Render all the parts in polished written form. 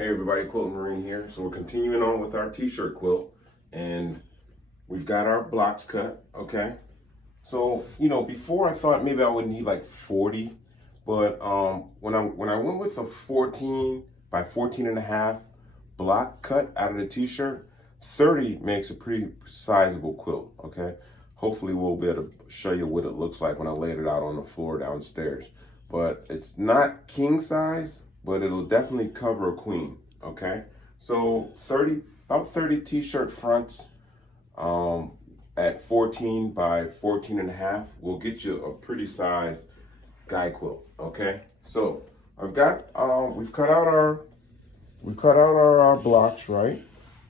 Hey everybody, Quilt Marine here. So we're continuing on with our t-shirt quilt, and we've got our blocks cut, okay? So, before I thought maybe I would need like 40, but when I went with a 14 by 14 and a half block cut out of the t-shirt, 30 makes a pretty sizable quilt, okay? Hopefully we'll be able to show you what it looks like when I laid it out on the floor downstairs. But it's not king size, but it'll definitely cover a queen, okay? So about 30 t-shirt fronts at 14 by 14 and a half will get you a pretty size guy quilt, okay? So we've cut out our blocks, right?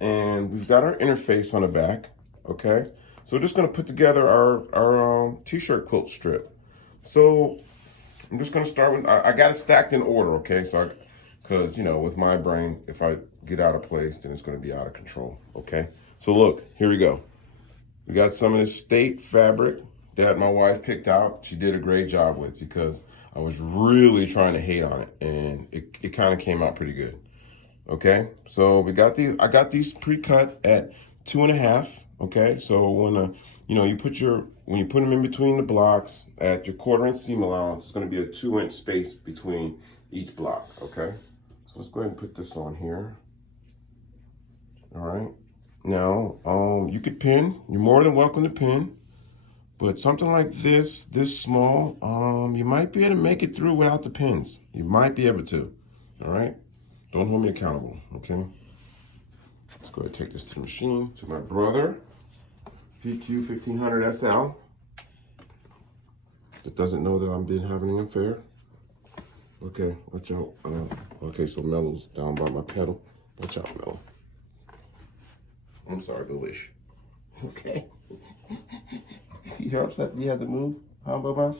And we've got our interface on the back, okay? So we're just gonna put together our t-shirt quilt strip. So I'm just gonna start with, I got it stacked in order, okay? So because with my brain, if I get out of place, then it's gonna be out of control, okay? So look, here we go. We got some of this state fabric that my wife picked out. She did a great job with, because I was really trying to hate on it, and it kind of came out pretty good. Okay, so we got these. I got these pre-cut at 2.5. Okay, so when you put them in between the blocks at your 1/4 inch seam allowance, it's going to be a 2-inch space between each block. Okay, so let's go ahead and put this on here. All right, now you could pin. You're more than welcome to pin, but something like this small, you might be able to make it through without the pins. You might be able to. All right. Don't hold me accountable, okay? Let's go ahead and take this to the machine, to my brother, PQ 1500 SL, that doesn't know that I've been having an affair. Okay, watch out. Okay, so Mellow's down by my pedal. Watch out, Mellow. I'm sorry, Delish. Okay. You're upset you had to move, huh, Baba?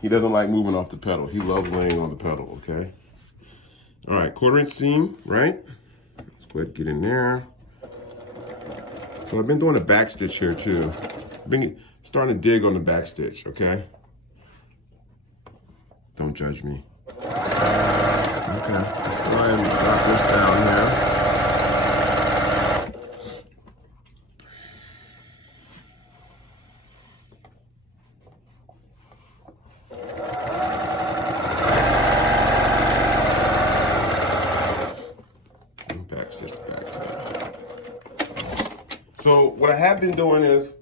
He doesn't like moving off the pedal. He loves laying on the pedal, okay? All right, 1/4 inch seam, right? Let's go ahead and get in there. So I've been doing a back stitch here too. I've been starting to dig on the back stitch, okay? Don't judge me. Okay, let's go ahead and drop this down here. So what I have been doing is,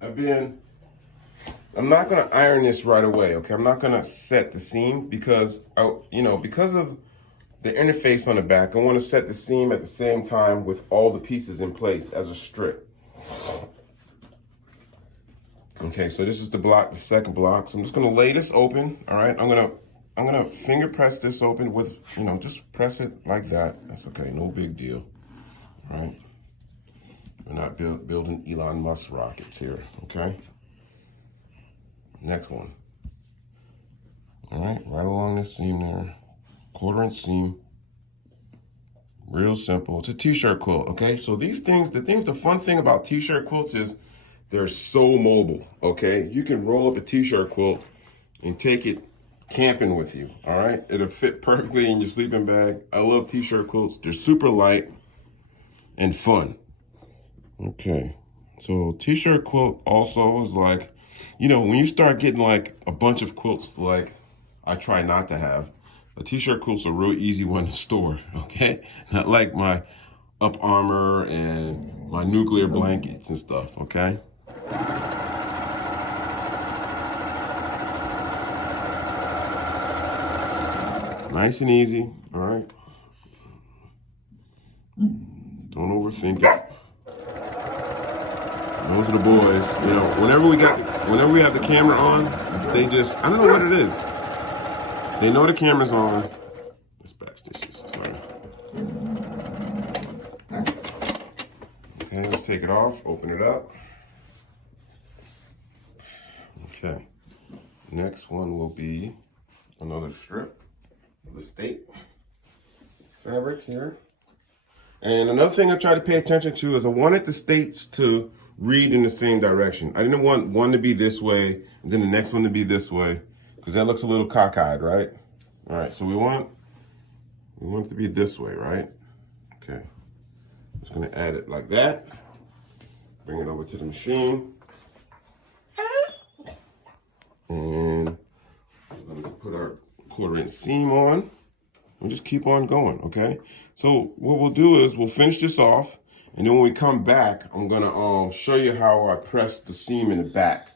I'm not gonna iron this right away, okay? I'm not gonna set the seam because because of the interface on the back, I wanna set the seam at the same time with all the pieces in place as a strip. Okay, so this is the second block. So I'm just gonna lay this open, all right? I'm gonna finger press this open with, just press it like that. That's okay, no big deal, all right? We're not building Elon Musk rockets here, okay? Next one. All right along this seam there. 1/4 inch seam. Real simple. It's a t-shirt quilt, okay? So these things, the fun thing about t-shirt quilts is they're so mobile, okay? You can roll up a t-shirt quilt and take it camping with you, all right? It'll fit perfectly in your sleeping bag. I love t-shirt quilts. They're super light and fun. Okay, so t-shirt quilt also is like, when you start getting like a bunch of quilts, like I try not to have, a t-shirt quilt's a real easy one to store, okay? Not like my Up Armor and my nuclear blankets and stuff, okay? Nice and easy, all right? Don't overthink it. Those are the boys. Whenever we have the camera on, they just, I don't know what it is. They know the camera's on. Let's backstitch this, sorry. Okay, let's take it off, open it up. Okay, next one will be another strip of the state fabric here. And another thing I try to pay attention to is I wanted the states to read in the same direction. I didn't want one to be this way and then the next one to be this way, because that looks a little cockeyed, right? All right, so we want it to be this way, right? Okay. Just gonna add it like that. Bring it over to the machine. And we're gonna put our 1/4" seam on. We'll just keep on going, okay? So what we'll do is we'll finish this off, and then when we come back, I'm gonna show you how I press the seam in the back,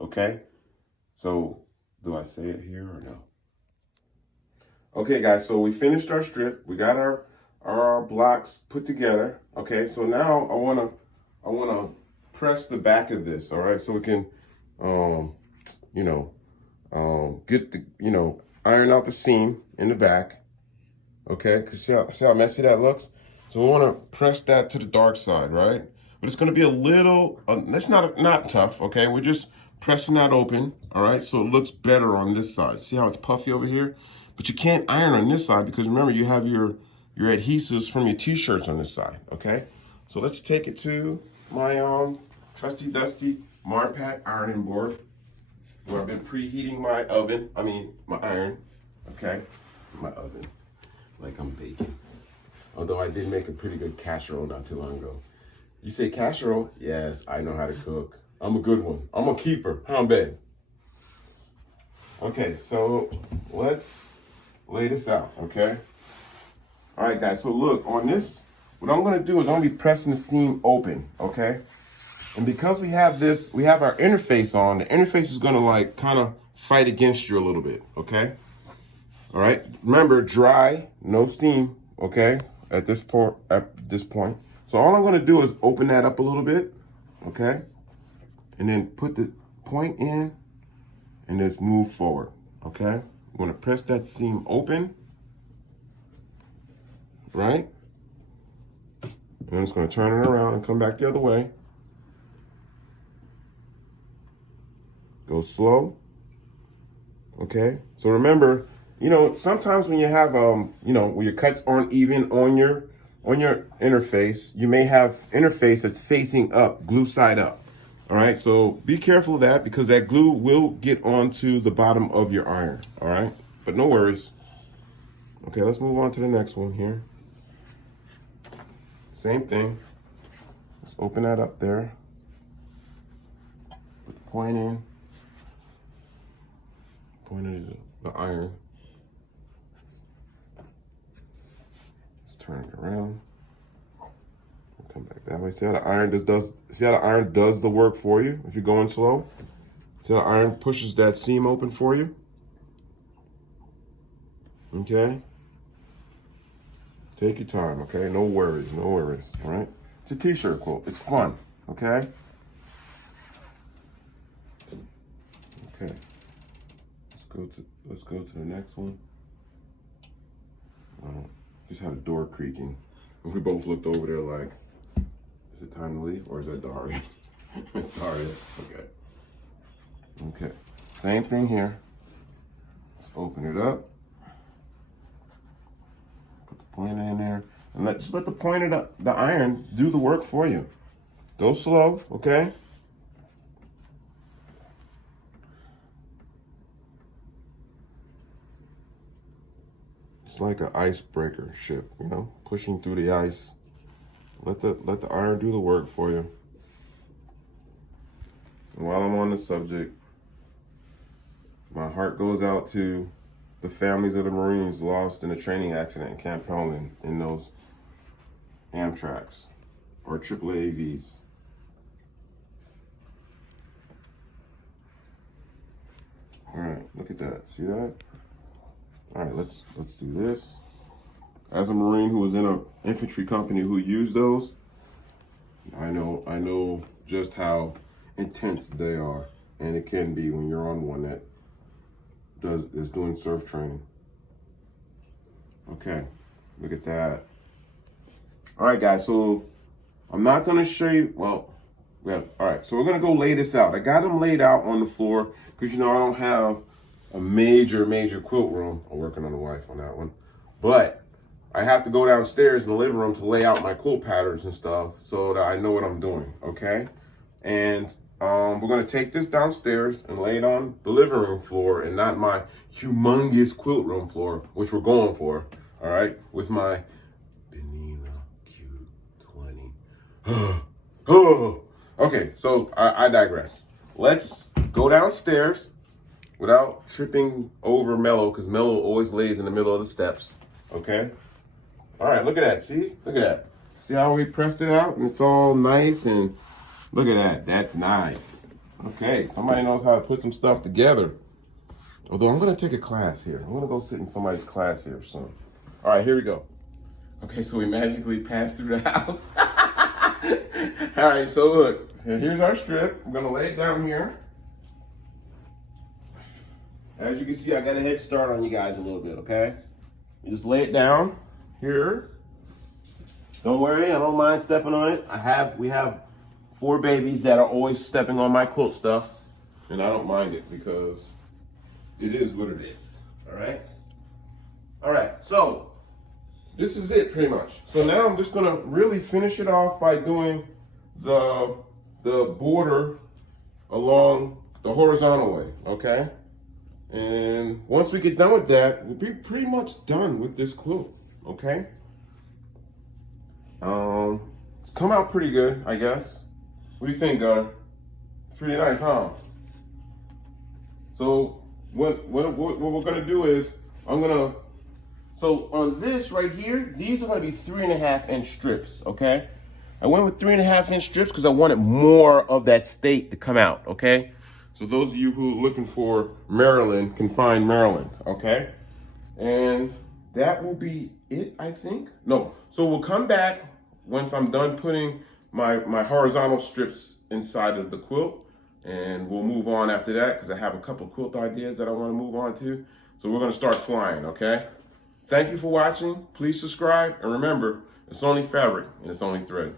okay? So do I say it here or no? Okay, guys, so we finished our strip. We got our blocks put together, okay? So now I wanna press the back of this, all right? So we can, get the, iron out the seam in the back. Okay, because see how messy that looks? So we want to press that to the dark side, right? But it's going to be a little, it's not tough, okay? We're just pressing that open, all right? So it looks better on this side. See how it's puffy over here? But you can't iron on this side because remember, you have your adhesives from your t-shirts on this side, okay? So let's take it to my trusty dusty Marpat ironing board where I've been preheating my iron, okay? My oven. Like I'm baking. Although I did make a pretty good casserole not too long ago. You say casserole? Yes, I know how to cook. I'm a good one. I'm a keeper. How bad? Okay, so let's lay this out, okay? All right, guys, so look, on this, what I'm gonna do is I'm gonna be pressing the seam open, okay? And because we have our interface on, the interface is gonna like kind of fight against you a little bit, okay? All right, remember, dry, no steam, okay, at this point. So all I'm gonna do is open that up a little bit, okay? And then put the point in and just move forward, okay? I'm gonna press that seam open, right? And I'm just gonna turn it around and come back the other way. Go slow, okay? So remember, sometimes when you have, when your cuts aren't even on your interface, you may have interface that's facing up, glue side up. All right, so be careful of that because that glue will get onto the bottom of your iron. All right, but no worries. Okay, let's move on to the next one here. Same thing. Let's open that up there. Put the point in. Point is the iron. Turn it around. Come back that way. See how the iron does the work for you if you're going slow? See how the iron pushes that seam open for you? Okay? Take your time, okay? No worries, no worries, all right? It's a t-shirt quilt. It's fun, okay? Okay. Let's go to the next one. Just had a door creaking. And we both looked over there like, is it time to leave or is that Daria? It's Daria. Okay. Okay. Same thing here. Let's open it up. Put the pointer in there. And just let the pointer, the iron, do the work for you. Go slow, okay? It's like an icebreaker ship, pushing through the ice. Let the iron do the work for you. And while I'm on the subject, my heart goes out to the families of the Marines lost in a training accident in Camp Helmand in those Amtraks or AAAVs. All right, look at that. See that? All right, let's do this. As a Marine who was in an infantry company who used those, I know just how intense they are, and it can be when you're on one that is doing surf training. Okay, look at that. All right, guys. So I'm not gonna show you. Well, all right. So we're gonna go lay this out. I got them laid out on the floor because I don't have a major quilt room. I'm working on the wife on that one, but I have to go downstairs in the living room to lay out my quilt patterns and stuff so that I know what I'm doing, okay? And we're gonna take this downstairs and lay it on the living room floor and not my humongous quilt room floor, which we're going for, all right, with my Benina Q20. Oh, okay, so I digress. Let's go downstairs without tripping over Mello, because Mello always lays in the middle of the steps, okay? All right, look at that, see? Look at that. See how we pressed it out? And it's all nice, and look at that, that's nice. Okay, somebody knows how to put some stuff together. Although I'm gonna take a class here. I'm gonna go sit in somebody's class here soon. All right, here we go. Okay, so we magically passed through the house. All right, so look, here's our strip. I'm gonna lay it down here. As you can see, I got a head start on you guys a little bit, okay? You just lay it down here. Don't worry, I don't mind stepping on it. We have 4 babies that are always stepping on my quilt stuff, and I don't mind it because it is what it is, all right? All right, so this is it pretty much. So now I'm just gonna really finish it off by doing the border along the horizontal way, okay? And once we get done with that, we'll be pretty much done with this quilt, okay? It's come out pretty good, I guess. What do you think, Gunner? Pretty nice, huh? So what we're gonna do is, so on this right here, these are gonna be 3.5-inch strips, okay? I went with 3.5-inch strips because I wanted more of that state to come out, okay? So those of you who are looking for Maryland can find Maryland, okay? And that will be it, I think. No, so we'll come back once I'm done putting my horizontal strips inside of the quilt, and we'll move on after that because I have a couple quilt ideas that I want to move on to. So we're gonna start flying, okay? Thank you for watching. Please subscribe, and remember, it's only fabric and it's only thread.